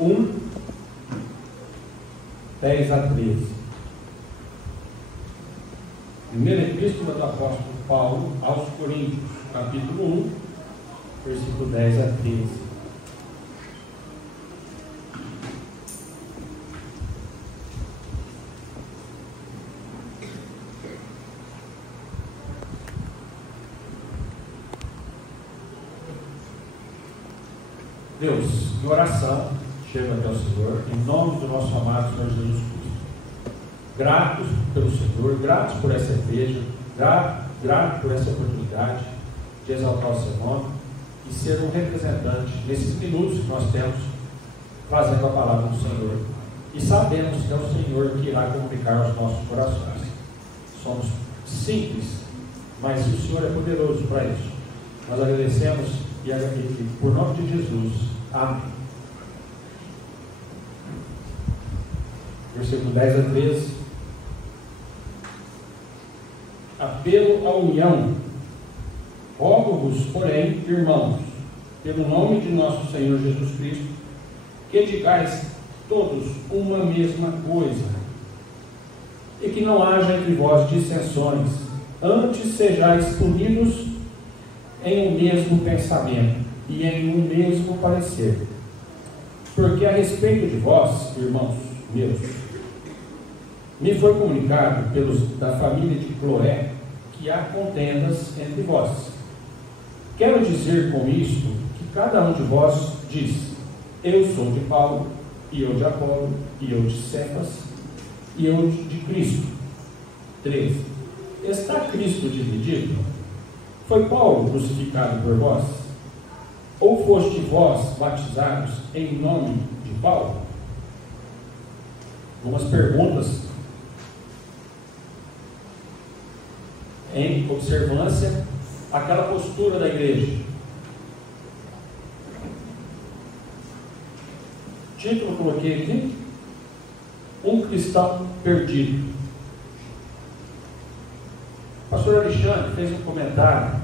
1, 10 a 13. Primeira Epístola do Apóstolo Paulo aos Coríntios, capítulo 1, versículo 10 a 13. Deus, em oração, chega até o Senhor, em nome do nosso amado Senhor Jesus Cristo. Gratos pelo Senhor, gratos por essa igreja, gratos por essa oportunidade de exaltar o seu nome e ser um representante nesses minutos que nós temos, trazendo a palavra do Senhor. E sabemos que é o Senhor que irá comunicar aos nossos corações. Somos simples, mas o Senhor é poderoso para isso. Nós agradecemos e por nome de Jesus. Amém. Versículo 10 a 13. Apelo à união. Rogo-vos, porém, irmãos, pelo nome de nosso Senhor Jesus Cristo, que digais todos uma mesma coisa, e que não haja entre vós dissensões, antes sejais unidos em um mesmo pensamento e em um mesmo parecer. Porque a respeito de vós, irmãos meus, me foi comunicado pelos da família de Cloé que há contendas entre vós. Quero dizer com isto que cada um de vós diz: eu sou de Paulo, e eu de Apolo, e eu de Cefas, e eu de Cristo. 13. Está Cristo dividido? Foi Paulo crucificado por vós? Ou foste vós batizados em nome de Paulo? Algumas perguntas em observância àquela postura da igreja. Título que eu coloquei aqui: um cristão perdido. O pastor Alexandre fez um comentário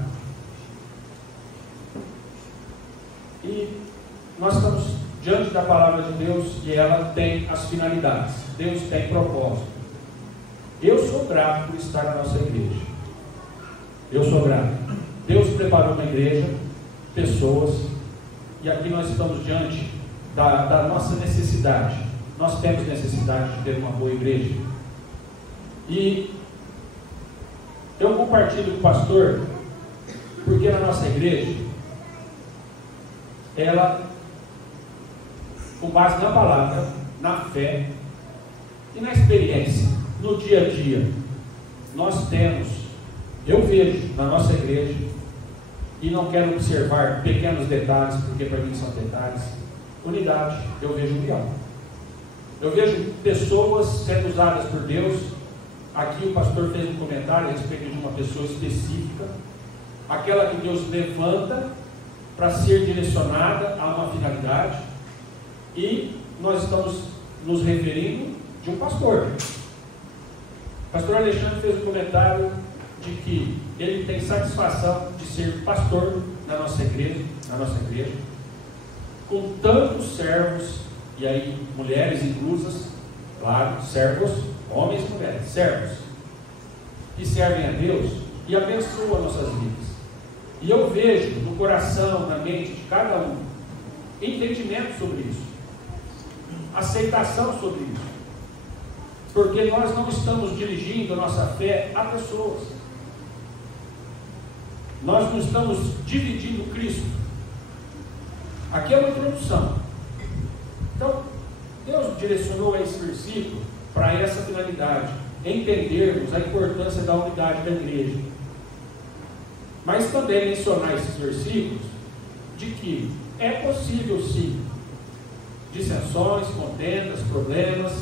e nós estamos diante da palavra de Deus e ela tem as finalidades. Deus tem propósito. Eu sou grato por estar na nossa igreja. Eu sou grato. Deus preparou uma igreja, pessoas, e aqui nós estamos diante da nossa necessidade. Nós temos necessidade de ter uma boa igreja. E eu compartilho com o pastor, porque na nossa igreja, ela, com base na palavra, na fé e na experiência, no dia a dia, nós temos, eu vejo na nossa igreja, e não quero observar pequenos detalhes, porque para mim são detalhes, unidade. Eu vejo união. Eu vejo pessoas sendo usadas por Deus. Aqui o pastor fez um comentário a respeito de uma pessoa específica, aquela que Deus levanta para ser direcionada a uma finalidade, e nós estamos nos referindo de um pastor. O pastor Alexandre fez um comentário de que ele tem satisfação de ser pastor na nossa igreja, com tantos servos, e aí mulheres inclusas, claro, servos, homens e mulheres, servos, que servem a Deus e abençoam nossas vidas. E eu vejo no coração, na mente de cada um, entendimento sobre isso, aceitação sobre isso, porque nós não estamos dirigindo a nossa fé a pessoas, nós não estamos dividindo Cristo. Aqui é uma introdução. Então, Deus direcionou esse versículo para essa finalidade, entendermos a importância da unidade da igreja, mas também mencionar esses versículos de que é possível sim dissensões, contendas, problemas.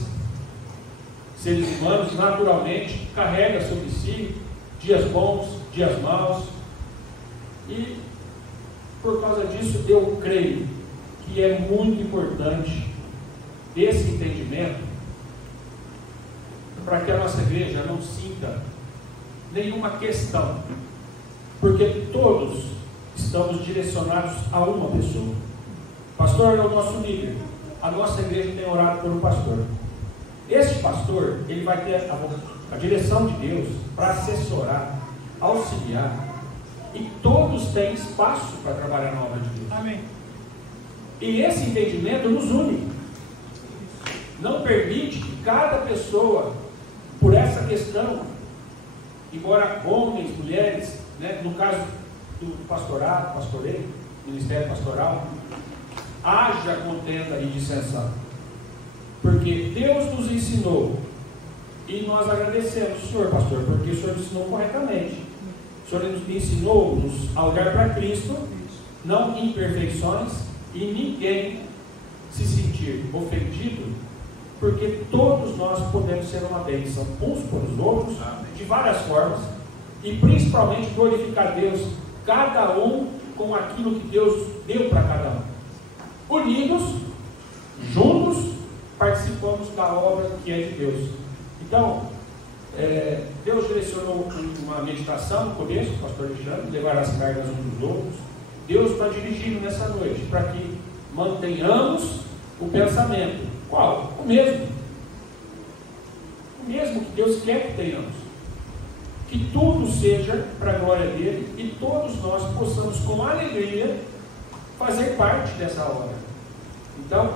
Seres humanos naturalmente carregam sobre si dias bons, dias maus, e por causa disso eu creio que é muito importante esse entendimento, para que a nossa igreja não sinta nenhuma questão, porque todos estamos direcionados a uma pessoa. O pastor é o nosso líder, a nossa igreja tem orado por um pastor. Este pastor, ele vai ter a direção de Deus para assessorar, auxiliar, e todos têm espaço para trabalhar na obra de Deus. Amém. E esse entendimento nos une. Não permite que cada pessoa, por essa questão, embora homens, mulheres, né, no caso do pastorado, pastoreio, ministério pastoral, haja contenda e dissensão. Porque Deus nos ensinou, e nós agradecemos, Senhor pastor, porque o Senhor nos ensinou corretamente. O Senhor nos ensinou-nos a olhar para Cristo, não imperfeições, e ninguém se sentir ofendido, porque todos nós podemos ser uma bênção uns para os outros, de várias formas, e principalmente glorificar Deus, cada um com aquilo que Deus deu para cada um. Unidos, juntos, participamos da obra que é de Deus. Então, Deus direcionou uma meditação no começo, o pastor Alexandre, levar as cargas uns dos outros. Deus está dirigindo nessa noite para que mantenhamos o pensamento. Qual? O mesmo. O mesmo que Deus quer que tenhamos. Que tudo seja para a glória dele e todos nós possamos com alegria fazer parte dessa obra. Então,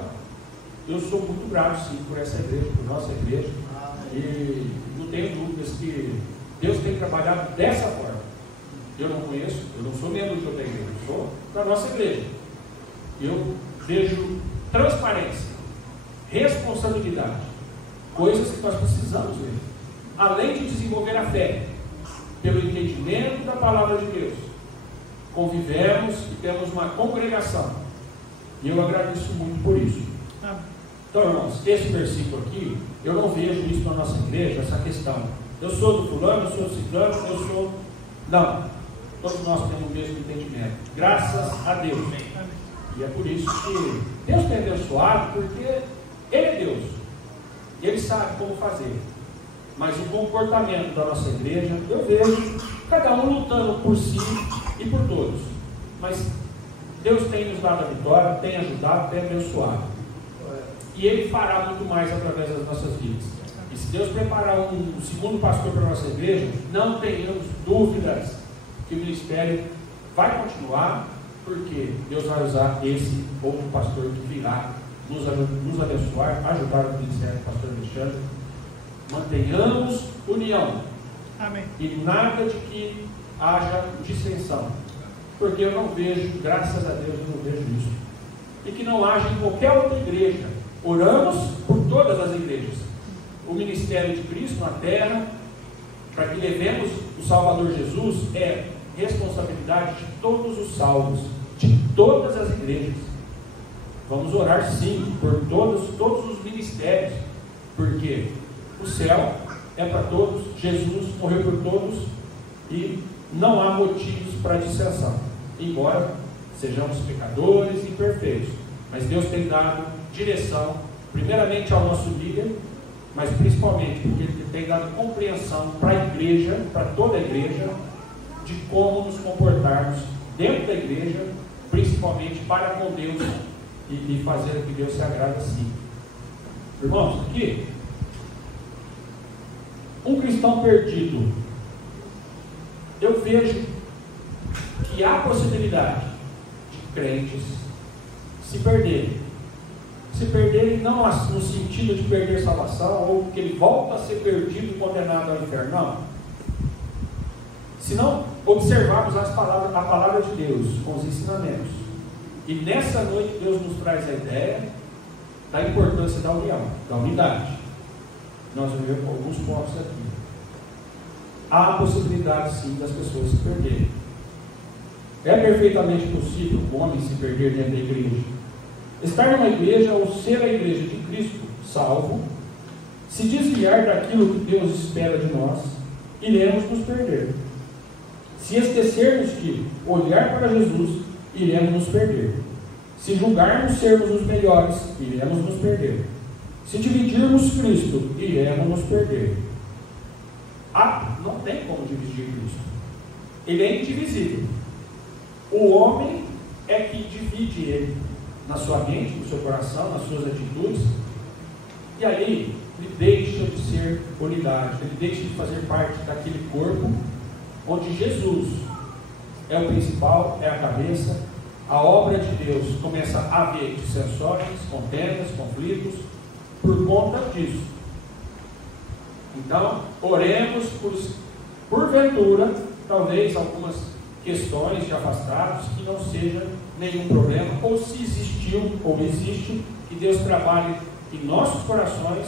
eu sou muito grato sim por essa igreja, por nossa igreja. E não tenho dúvidas que Deus tem trabalhado dessa forma. Eu não conheço, eu não sou membro de outra igreja, eu sou da nossa igreja. Eu vejo transparência, responsabilidade, coisas que nós precisamos ver. Além de desenvolver a fé, pelo entendimento da palavra de Deus, convivemos e temos uma congregação. E eu agradeço muito por isso. Então, irmãos, esse versículo aqui, eu não vejo isso na nossa igreja, essa questão. Eu sou do fulano, eu sou do ciclano, eu sou... Não. Todos nós temos o mesmo entendimento. Graças a Deus. E é por isso que Deus tem abençoado, porque Ele é Deus. Ele sabe como fazer. Mas o comportamento da nossa igreja, eu vejo cada um lutando por si e por todos. Mas Deus tem nos dado a vitória, tem ajudado, tem abençoado. E Ele fará muito mais através das nossas vidas. E se Deus preparar um segundo pastor para a nossa igreja, não tenhamos dúvidas que o ministério vai continuar, porque Deus vai usar esse outro pastor que virá nos abençoar, ajudar o ministério do pastor Alexandre. Mantenhamos união. Amém. E nada de que haja dissensão, porque eu não vejo, graças a Deus, eu não vejo isso. E que não haja em qualquer outra igreja. Oramos por todas as igrejas. O ministério de Cristo na terra, para que levemos o Salvador Jesus, é responsabilidade de todos os salvos, de todas as igrejas. Vamos orar sim por todos os ministérios, porque o céu é para todos, Jesus morreu por todos e não há motivos para dissensão, embora sejamos pecadores e imperfeitos, mas Deus tem dado direção, primeiramente ao nosso líder, mas principalmente porque Ele tem dado compreensão para a igreja, para toda a igreja, de como nos comportarmos dentro da igreja, principalmente para com Deus e fazer o que Deus se agrada assim. Irmãos, aqui, um cristão perdido, eu vejo que há possibilidade de crentes se perderem. Se perderem não no sentido de perder salvação, ou que ele volta a ser perdido e condenado ao inferno, não. Se não observarmos a palavra de Deus com os ensinamentos. E nessa noite Deus nos traz a ideia da importância da união, da unidade. Nós vamos ver alguns pontos aqui. Há a possibilidade sim das pessoas se perderem. É perfeitamente possível o homem se perder dentro da igreja. Estar numa igreja ou ser a igreja de Cristo salvo, se desviar daquilo que Deus espera de nós, iremos nos perder. Se esquecermos que olhar para Jesus, iremos nos perder. Se julgarmos sermos os melhores, iremos nos perder. Se dividirmos Cristo, iremos nos perder. Não tem como dividir Cristo. Ele é indivisível. O homem é que divide ele. na sua mente, no seu coração, nas suas atitudes, e aí ele deixa de ser unidade, ele deixa de fazer parte daquele corpo onde Jesus é o principal, é a cabeça. A obra de Deus começa a haver dissensões, contendas, conflitos, por conta disso. Então, oremos porventura, talvez algumas questões de afastados, que não seja nenhum problema, ou se existiu ou existe, que Deus trabalhe em nossos corações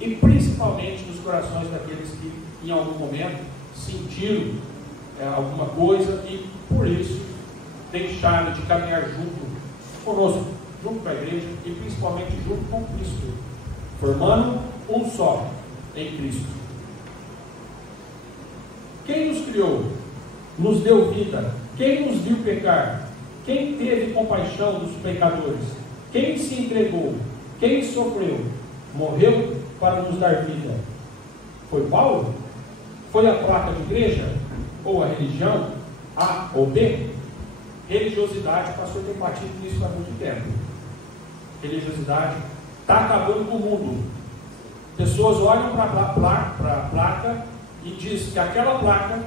e principalmente nos corações daqueles que em algum momento sentiram alguma coisa e por isso deixaram de caminhar junto conosco, junto com a igreja e principalmente junto com Cristo, formando um só em Cristo. Quem nos criou? Nos deu vida. Quem nos viu pecar? Quem teve compaixão dos pecadores? Quem se entregou? Quem sofreu? Morreu para nos dar vida? Foi Paulo? Foi a placa de igreja? Ou a religião? A ou B? Religiosidade passou a ter batido nisso há muito tempo. Religiosidade está acabando com o mundo. Pessoas olham para a placa e dizem que aquela placa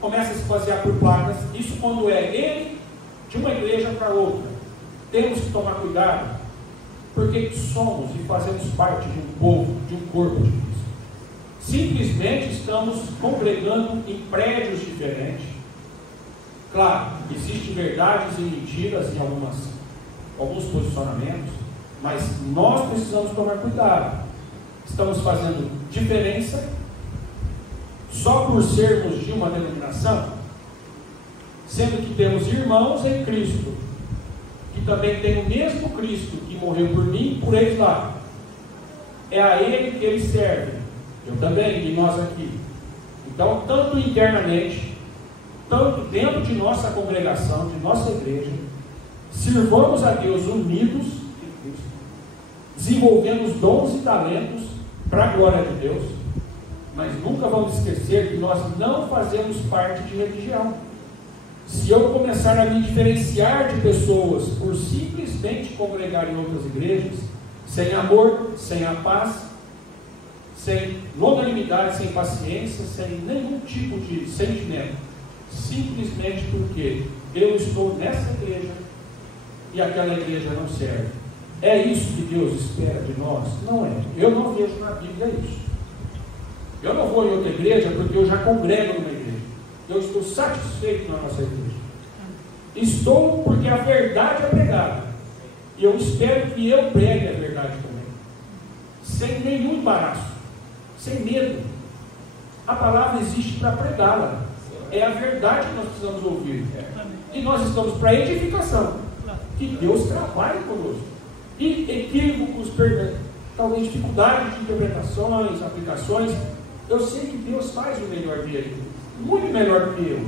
começa a se basear por placas. Isso quando é ele de uma igreja para outra. Temos que tomar cuidado, porque somos e fazemos parte de um povo, de um corpo de Cristo. Simplesmente estamos congregando em prédios diferentes. Claro, existem verdades e mentiras em alguns posicionamentos, mas nós precisamos tomar cuidado. Estamos fazendo diferença só por sermos de uma denominação, sendo que temos irmãos em Cristo, que também tem o mesmo Cristo que morreu por mim e por eles lá. É a Ele que eles servem, eu também e nós aqui. Então, tanto internamente, tanto dentro de nossa congregação, de nossa igreja, sirvamos a Deus unidos em Cristo, desenvolvendo os dons e talentos para a glória de Deus, mas nunca vamos esquecer que nós não fazemos parte de religião. Se eu começar a me diferenciar de pessoas por simplesmente congregar em outras igrejas, sem amor, sem a paz, sem longanimidade, sem paciência, sem nenhum tipo de sentimento, simplesmente porque eu estou nessa igreja e aquela igreja não serve. É isso que Deus espera de nós? Não é. Eu não vejo na Bíblia isso. Eu não vou em outra igreja porque eu já congrego numa igreja. Eu estou satisfeito na nossa igreja. Estou porque a verdade é pregada. E eu espero que eu pregue a verdade também. Sem nenhum embaraço. Sem medo. A palavra existe para pregá-la. É a verdade que nós precisamos ouvir. E nós estamos para edificação. Que Deus trabalhe conosco. E equívocos, talvez dificuldades de interpretações, aplicações. Eu sei que Deus faz o melhor dele. Muito melhor do que eu.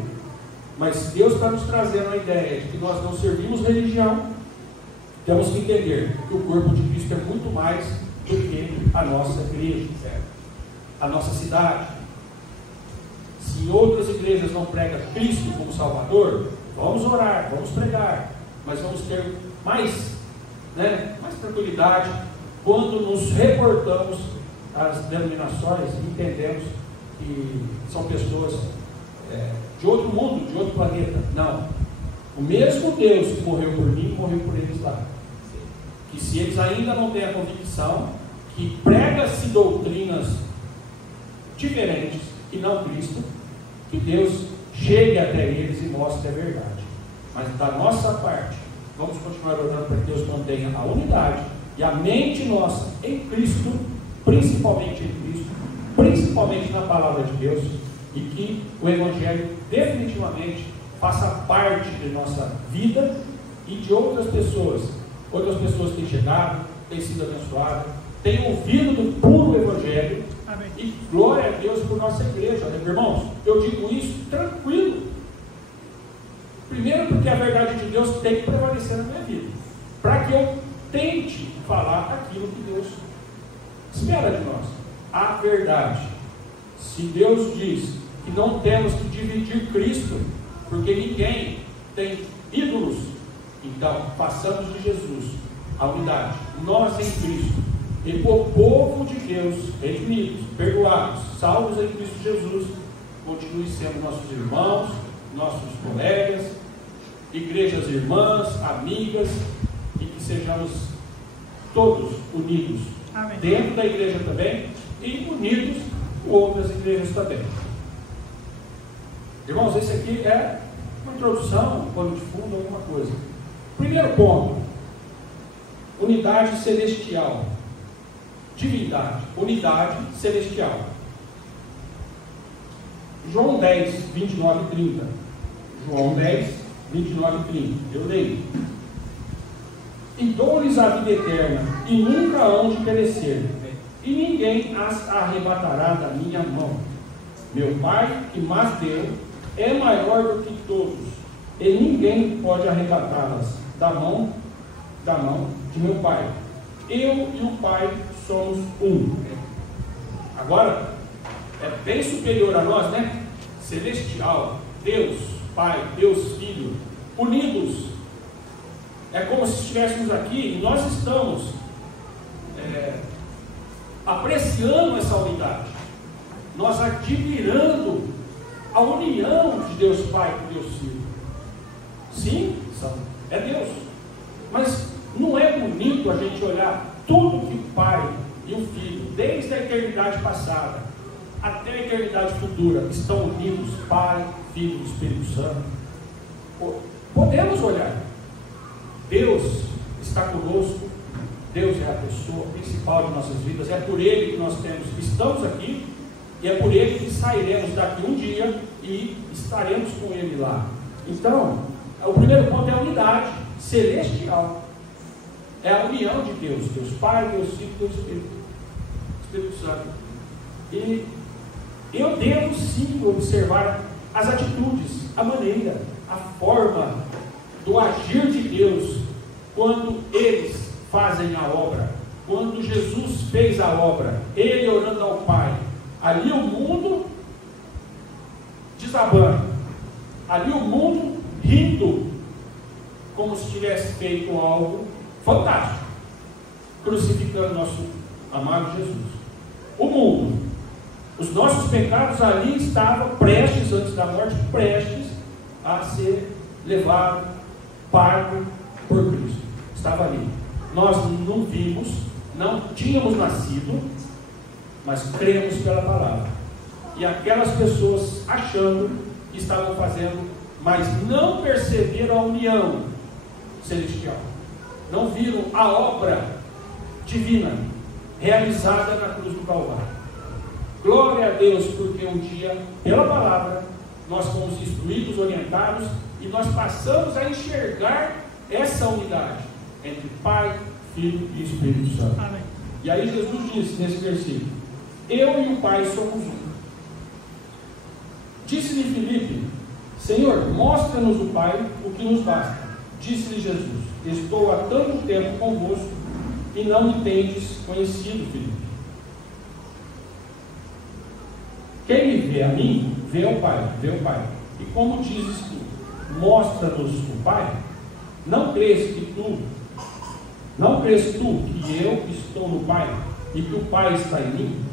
Mas Deus está nos trazendo a ideia de que nós não servimos religião. Temos que entender que o corpo de Cristo é muito mais do que a nossa igreja, a nossa cidade. Se outras igrejas não pregam Cristo como Salvador, vamos orar, vamos pregar, mas vamos ter mais tranquilidade quando nos reportamos às denominações e entendemos que são pessoas de outro mundo, de outro planeta. Não. O mesmo Deus que morreu por mim, morreu por eles lá. Que se eles ainda não têm a convicção que prega-se doutrinas diferentes e não Cristo, que Deus chegue até eles e mostre a verdade. Mas da nossa parte, vamos continuar orando para que Deus mantenha a unidade e a mente nossa em Cristo, principalmente em Cristo, principalmente na palavra de Deus, e que o Evangelho definitivamente faça parte de nossa vida e de outras pessoas. Outras pessoas têm chegado, têm sido abençoadas, têm ouvido do puro Evangelho. Amém. E glória a Deus por nossa igreja. Irmãos, eu digo isso tranquilo. Primeiro porque a verdade de Deus tem que prevalecer na minha vida, para que eu tente falar aquilo que Deus espera de nós. A verdade. Se Deus diz que não temos que dividir Cristo, porque ninguém tem ídolos Então, façamos de Jesus a unidade, nós em Cristo, e o povo de Deus, redimidos, perdoados, salvos em Cristo Jesus, continue sendo nossos irmãos, nossos colegas, igrejas irmãs, amigas, e que sejamos todos unidos. Amém. Dentro da igreja também, e unidos com outras igrejas também. Irmãos, esse aqui é uma introdução, um pano de fundo, alguma coisa. Primeiro ponto: unidade celestial. Divindade, unidade celestial. João 10, 29 e 30. João 10, 29 e 30. Eu leio. E dou-lhes a vida eterna, e nunca hão de perecer, e ninguém as arrebatará da minha mão. Meu Pai, que mas deu, é maior do que todos, e ninguém pode arrebatá-las da mão de meu Pai. Eu e o Pai somos um. Agora, é bem superior a nós, né? Celestial, Deus Pai, Deus Filho, unidos. É como se estivéssemos aqui e nós estamos apreciando essa unidade, nós admirando a união de Deus Pai com Deus Filho. Sim, é Deus, mas não é bonito a gente olhar tudo que o Pai e o Filho, desde a eternidade passada até a eternidade futura, estão unidos, Pai, Filho e Espírito Santo. Podemos olhar. Deus está conosco, Deus é a pessoa principal de nossas vidas, é por Ele que nós estamos aqui, e é por Ele que sairemos daqui um dia e estaremos com Ele lá. Então, o primeiro ponto é a unidade celestial, é a união de Deus, Deus Pai, Deus Filho, Deus Espírito Santo. E eu devo sim observar as atitudes, a maneira, a forma do agir de Deus, quando eles fazem a obra, quando Jesus fez a obra, Ele orando ao Pai, ali o mundo desabando, ali o mundo rindo, como se tivesse feito algo fantástico, crucificando nosso amado Jesus. O mundo, os nossos pecados ali estavam prestes, antes da morte, prestes a ser levado, pago por Cristo. Estava ali. Nós não vimos, não tínhamos nascido, mas cremos pela palavra. E aquelas pessoas achando que estavam fazendo, mas não perceberam a união celestial. Não viram a obra divina realizada na cruz do Calvário. Glória a Deus, porque um dia, pela palavra, nós fomos instruídos, orientados, e nós passamos a enxergar essa unidade entre Pai, Filho e Espírito Santo. Amém. E aí Jesus disse nesse versículo: eu e o Pai somos um. Disse-lhe Filipe: Senhor, mostra-nos o Pai, o que nos basta. Disse-lhe Jesus: estou há tanto tempo convosco e não me tendes conhecido, Filipe. Quem me vê a mim, vê o Pai, vê o Pai. E como dizes tu, mostra-nos o Pai, não crês tu que eu estou no Pai e que o Pai está em mim?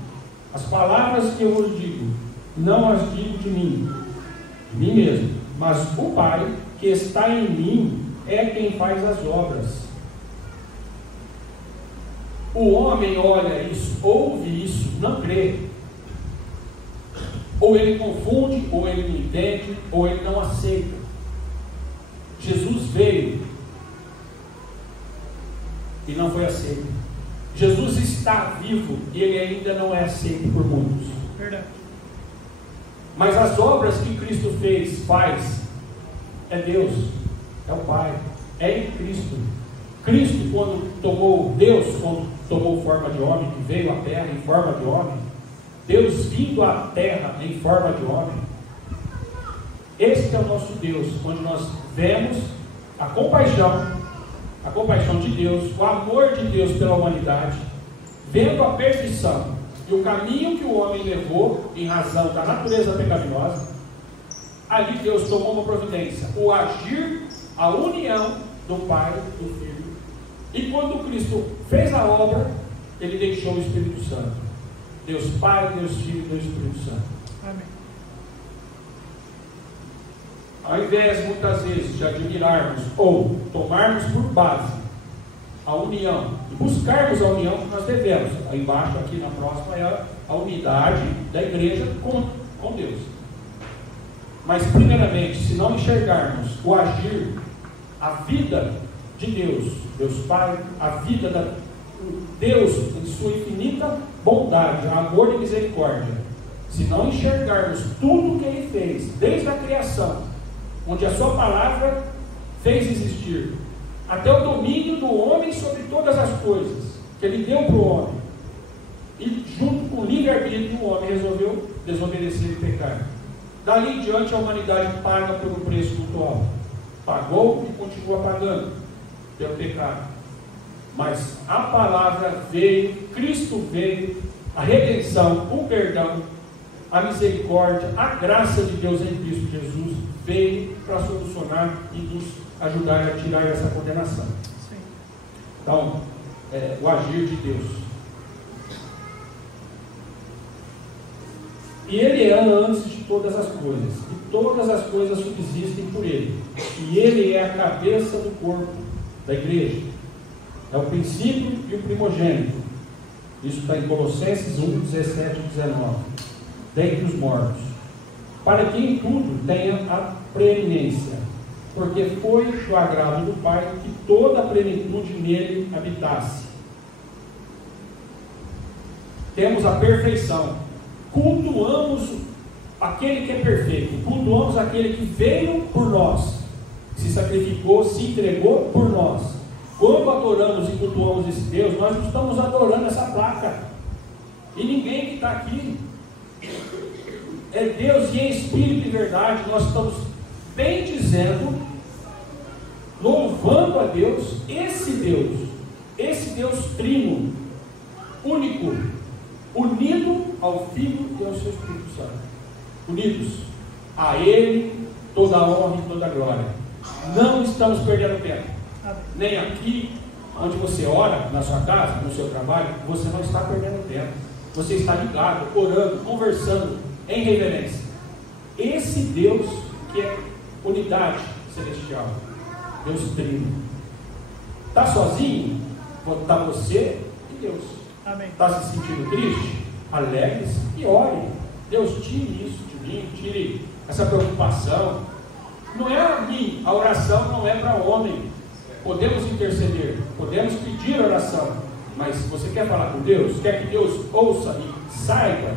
As palavras que eu vos digo, não as digo de mim mesmo, mas o Pai que está em mim é quem faz as obras. O homem olha isso, ouve isso, não crê. Ou ele confunde, ou ele não entende, ou ele não aceita. Jesus veio e não foi aceito. Jesus está vivo e ele ainda não é aceito por muitos. Verdade. Mas as obras que Cristo faz, é Deus, é o Pai, é em Cristo. Cristo, Deus, quando tomou forma de homem, que veio à terra em forma de homem, Deus vindo à terra em forma de homem, esse é o nosso Deus, onde nós vemos a compaixão de Deus, o amor de Deus pela humanidade, vendo a perfeição e o caminho que o homem levou em razão da natureza pecaminosa. Ali Deus tomou uma providência, o agir, a união do Pai, do Filho. E quando Cristo fez a obra, Ele deixou o Espírito Santo. Deus Pai, Deus Filho e Deus Espírito Santo. Amém. Ao invés, muitas vezes, de admirarmos ou tomarmos por base a união, e buscarmos a união que nós devemos, aí embaixo, aqui na próxima, é a unidade da igreja com Deus. Mas, primeiramente, se não enxergarmos o agir, a vida de Deus, Deus Pai, a vida da Deus em sua infinita bondade, amor e misericórdia, se não enxergarmos tudo o que Ele fez, desde a criação, onde a sua palavra fez existir, até o domínio do homem sobre todas as coisas, que Ele deu para o homem, e junto com o livre-arbítrio, o homem resolveu desobedecer e pecar. Dali em diante, a humanidade paga por um preço muito alto. Pagou e continua pagando pelo pecado. Mas a palavra veio, Cristo veio, a redenção, o perdão, a misericórdia, a graça de Deus em Cristo Jesus veio para solucionar e nos ajudar a tirar essa condenação. Sim. Então, o agir de Deus. E Ele é antes de todas as coisas, e todas as coisas subsistem por Ele. E Ele é a cabeça do corpo da igreja. É o princípio e o primogênito. Isso está em Colossenses 1, 17 e 19. Dentre os mortos. Para que em tudo tenha a preeminência. Porque foi do agrado do Pai que toda a plenitude nele habitasse. Temos a perfeição. Cultuamos aquele que é perfeito. Cultuamos aquele que veio por nós. Se sacrificou, se entregou por nós. Quando adoramos e cultuamos esse Deus, nós não estamos adorando essa placa. E ninguém que está aqui é Deus e em espírito e verdade. Nós estamos bendizendo, louvando a Deus, esse Deus trino, único, unido ao Filho e ao seu Espírito Santo. Unidos a Ele, toda a honra e toda a glória. Não estamos perdendo tempo. Nem aqui, onde você ora, na sua casa, no seu trabalho, você não está perdendo tempo. Você está ligado, orando, conversando em reverência. Esse Deus que é unidade celestial, Deus trino. Está sozinho? Está você e Deus. Está se sentindo triste? Alegre-se e ore. Deus, tire isso de mim, tire essa preocupação. Não é a mim, a oração não é para homem. Podemos interceder, podemos pedir oração, mas você quer falar com Deus? Quer que Deus ouça e saiba?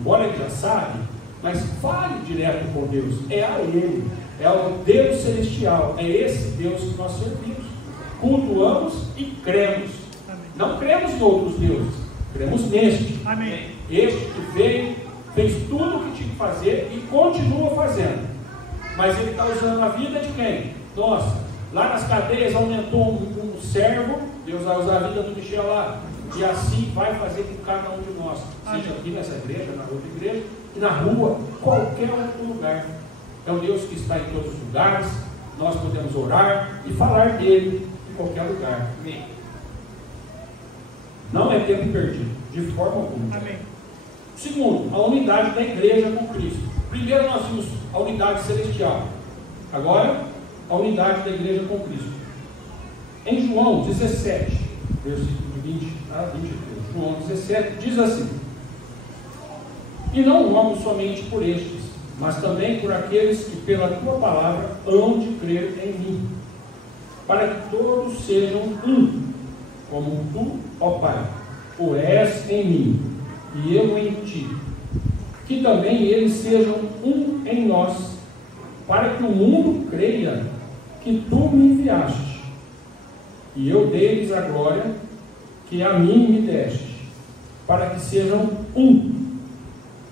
Embora Ele já sabe, mas fale direto com Deus. É a Ele, é o Deus celestial, é esse Deus que nós servimos, cultuamos e cremos. Amém. Não cremos em outros deuses, cremos neste. Amém. Este que veio, fez tudo o que tinha que fazer e continua fazendo. Mas Ele está usando a vida de quem? Nossa. Lá nas cadeias aumentou um servo, Deus vai usar a vida do Michel lá, e assim vai fazer com cada um de nós, seja aqui nessa igreja, na outra igreja, e na rua, qualquer outro lugar. É o Deus que está em todos os lugares, nós podemos orar e falar dele em qualquer lugar. Amém. Não é tempo perdido, de forma alguma. Amém. Segundo, a unidade da igreja com Cristo. Primeiro nós vimos a unidade celestial. Agora, a unidade da igreja com Cristo. Em João 17, versículo de 20 a 23, João 17 diz assim: E não rogo somente por estes, mas também por aqueles que pela tua palavra hão de crer em mim, para que todos sejam um, como tu, ó Pai, o és em mim, e eu em ti, que também eles sejam um em nós, para que o mundo creia que tu me enviaste, e eu dei-lhes a glória que a mim me deste, para que sejam um,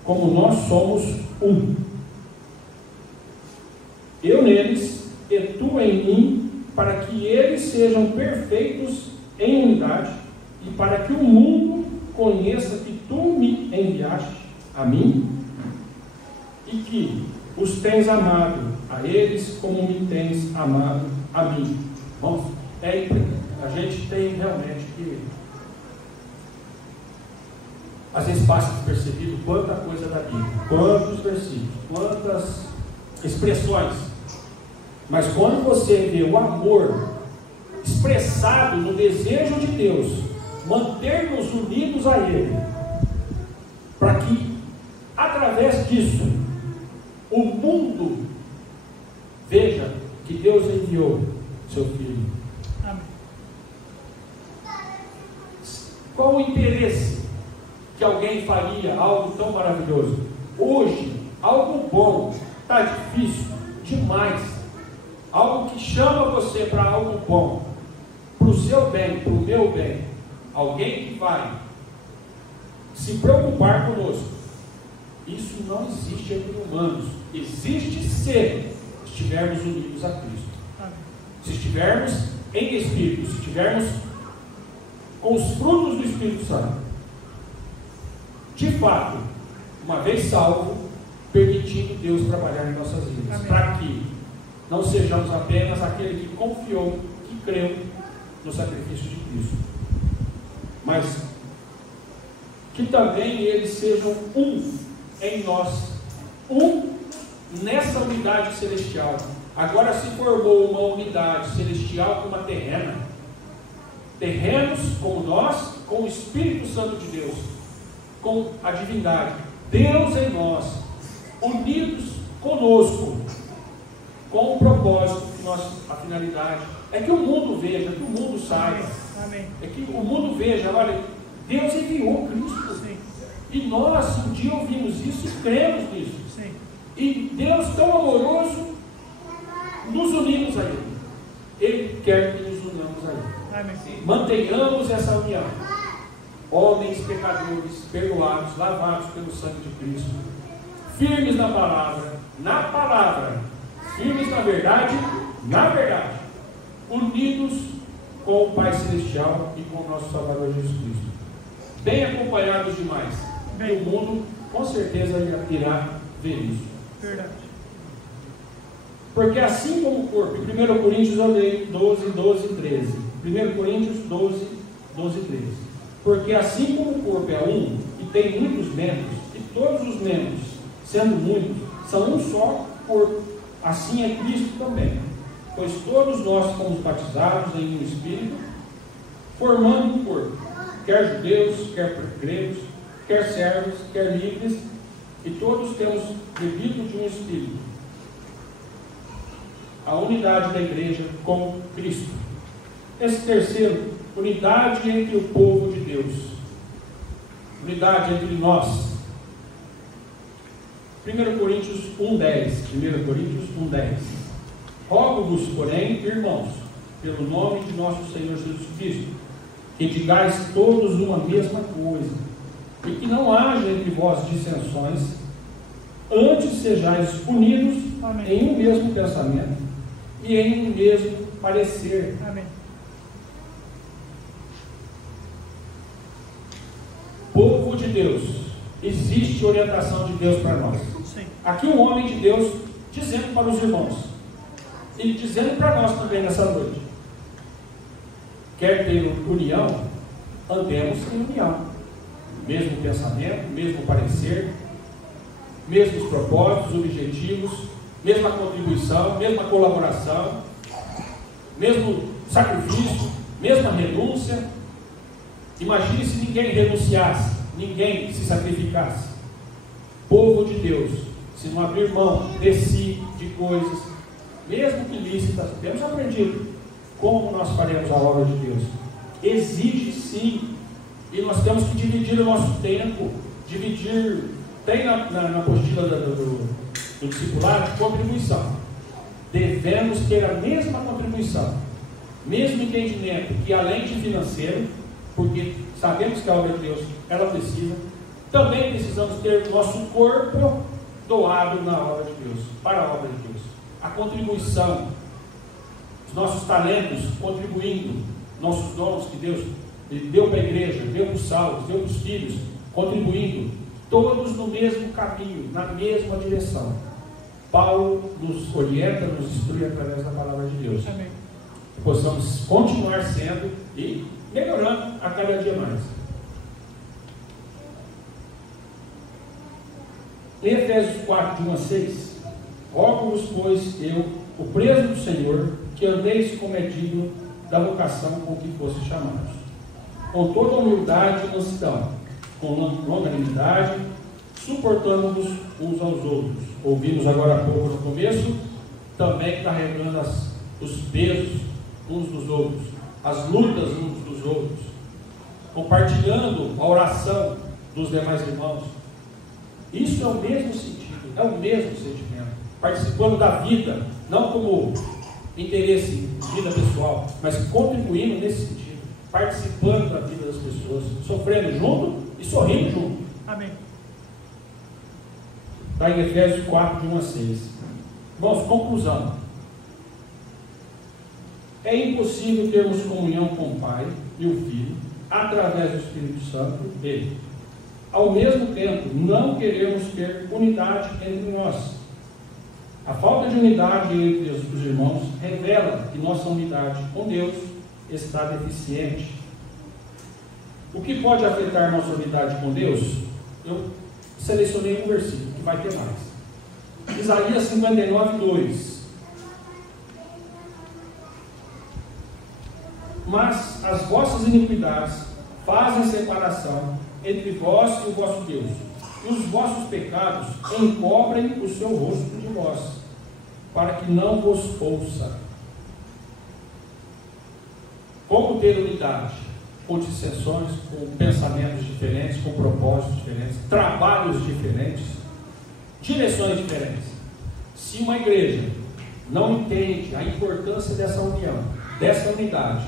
como nós somos um. Eu neles e tu em mim, para que eles sejam perfeitos em unidade, e para que o mundo conheça que tu me enviaste a mim, e que os tens amado a eles como me tens amado a mim. Vamos, a gente tem realmente que, às vezes passa despercebido quanta coisa da Bíblia, quantos versículos, quantas expressões, mas quando você vê o amor expressado no desejo de Deus, manter-nos unidos a Ele, para que, através disso, o mundo veja que Deus enviou seu Filho. Amém. Qual o interesse que alguém faria algo tão maravilhoso? Hoje, algo bom está difícil demais. Algo que chama você para algo bom, para o seu bem, para o meu bem. Alguém que vai se preocupar conosco. Isso não existe entre humanos. Existe se estivermos unidos a Cristo. Amém. Se estivermos em Espírito, se estivermos com os frutos do Espírito Santo. De fato, uma vez salvo, permitindo Deus trabalhar em nossas vidas. Para que não sejamos apenas aquele que confiou, que creu no sacrifício de Cristo. Mas que também eles sejam um em nós. Um nessa unidade celestial. Agora se formou uma unidade celestial com uma terrena. Terrenos como nós, com o Espírito Santo de Deus, com a divindade. Deus em nós, unidos conosco, com o propósito que a finalidade é que o mundo veja, que o mundo saiba. Amém. É que o mundo veja, olha, Deus enviou Cristo. Sim. E nós um dia ouvimos isso e cremos nisso. Sim. E Deus tão amoroso, nos unimos a Ele. Ele quer que nos unamos a Ele. Amém. Mantenhamos essa união. Homens pecadores, perdoados, lavados pelo sangue de Cristo, firmes na palavra, firmes na verdade, unidos com o Pai Celestial e com o nosso Salvador Jesus Cristo, bem acompanhados demais. E o mundo com certeza irá ver isso. Verdade. Porque assim como o corpo, em 1 Coríntios eu leio 12 e 13. 1 Coríntios 12 e 13. Porque assim como o corpo é um e tem muitos membros, e todos os membros, sendo muitos, são um só corpo, assim é Cristo também. Pois todos nós fomos batizados em um Espírito, formando um corpo, quer judeus, quer gregos, quer servos, quer livres, e todos temos bebido de um Espírito. A unidade da igreja com Cristo. Esse terceiro, unidade entre o povo de Deus. Unidade entre nós. 1 Coríntios 1,10. 1 Coríntios 1,10. Rogo-vos, porém, irmãos, pelo nome de nosso Senhor Jesus Cristo, que digais todos uma mesma coisa, e que não haja entre vós dissensões, antes sejais unidos Amém. em um mesmo pensamento e em um mesmo parecer. Amém. Povo de Deus, existe orientação de Deus para nós. Sim. Aqui um homem de Deus dizendo para os irmãos e dizendo para nós também nessa noite: quer ter união? Andemos em união, mesmo pensamento, mesmo parecer, mesmos propósitos, objetivos, mesma contribuição, mesma colaboração, mesmo sacrifício, mesma renúncia. Imagine se ninguém renunciasse, ninguém se sacrificasse. Povo de Deus, se não abrir mão de si, de coisas, mesmo que lícitas, temos aprendido como nós faremos a obra de Deus. Exige sim, e nós temos que dividir o nosso tempo, tem na apostila do discipulado, contribuição. Devemos ter a mesma contribuição, mesmo entendimento que além de financeiro, porque sabemos que a obra de Deus, ela precisa, também precisamos ter o nosso corpo doado na obra de Deus, para a obra de Deus. A contribuição, os nossos talentos contribuindo, nossos dons que Deus deu para a igreja, deu para os salvos, deu para os filhos, contribuindo, todos no mesmo caminho, na mesma direção. Paulo nos orienta, nos instrui através da palavra de Deus. Amém. possamos continuar sendo e melhorando a cada dia mais. Em Efésios 4, de 1 a 6, rogo-vos, pois, eu, o preso do Senhor, que andeis como é digno da vocação com que fosse chamados, com toda humildade e mansidão, com longanimidade, suportando-vos uns aos outros. Ouvimos agora há pouco no começo, também carregando os pesos uns dos outros, as lutas uns dos outros, compartilhando a oração dos demais irmãos. Isso é o mesmo sentido, é o mesmo sentimento, participando da vida, não como interesse em vida pessoal, mas contribuindo nesse sentido, participando da vida das pessoas, sofrendo junto e sorrindo junto. Amém. Está em Efésios 4, de 1 a 6. Irmãos, conclusão. É impossível termos comunhão com o Pai e o Filho, através do Espírito Santo, e, ao mesmo tempo, não queremos ter unidade entre nós. A falta de unidade entre os irmãos revela que nossa unidade com Deus está deficiente. O que pode afetar nossa unidade com Deus? Eu selecionei um versículo, que vai ter mais. Isaías 59, 2. Mas as vossas iniquidades fazem separação entre vós e o vosso Deus, e os vossos pecados encobrem o seu rosto de vós, para que não vos ouça. Como ter unidade? Com dissensões, com pensamentos diferentes, com propósitos diferentes, trabalhos diferentes, direções diferentes. Se uma igreja não entende a importância dessa união, dessa unidade,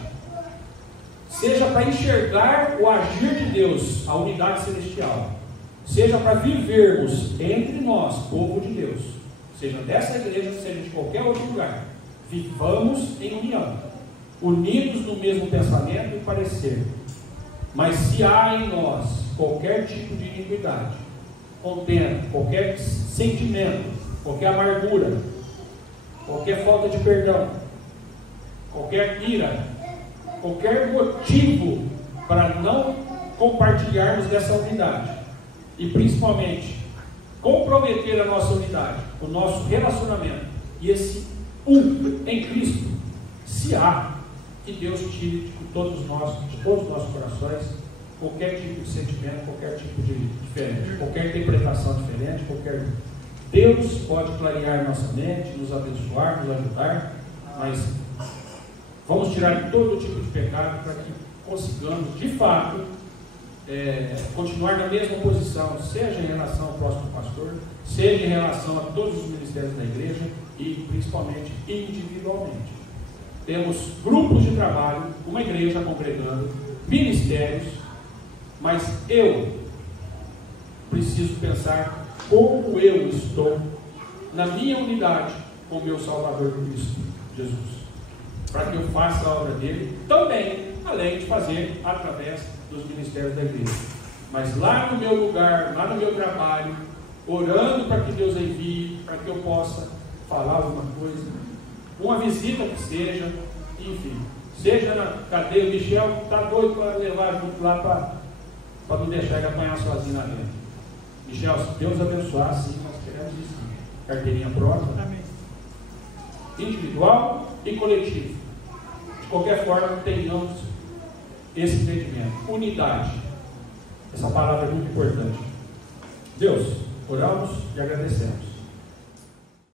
seja para enxergar o agir de Deus, a unidade celestial, seja para vivermos entre nós, povo de Deus, seja dessa igreja, seja de qualquer outro lugar, vivamos em união, unidos no mesmo pensamento e parecer. Mas se há em nós qualquer tipo de iniquidade, contenda, qualquer sentimento, qualquer amargura, qualquer falta de perdão, qualquer ira, qualquer motivo para não compartilharmos dessa unidade, e principalmente comprometer a nossa unidade, o nosso relacionamento e esse em Cristo, se há, que Deus tire de todos os nossos corações qualquer tipo de sentimento, qualquer tipo de diferente, qualquer interpretação diferente, Deus pode clarear nossa mente, nos abençoar, nos ajudar, mas vamos tirar todo tipo de pecado para que consigamos, de fato, continuar na mesma posição, seja em relação ao próximo pastor, seja em relação a todos os ministérios da igreja e principalmente individualmente. Temos grupos de trabalho, uma igreja congregando, ministérios, mas eu preciso pensar como eu estou na minha unidade com o meu Salvador Cristo Jesus, para que eu faça a obra dele também, além de fazer através dos ministérios da igreja. Mas lá no meu lugar, lá no meu trabalho, orando para que Deus envie, para que eu possa falar alguma coisa, uma visita que seja, enfim, seja na cadeia. O Michel está doido para levar junto lá para não deixar ele apanhar sozinho lá dentro. Michel, se Deus abençoar, sim, nós queremos isso. Carteirinha pronta. Amém. Individual e coletivo. De qualquer forma, tenhamos esse entendimento. Unidade. Essa palavra é muito importante. Deus, oramos e agradecemos.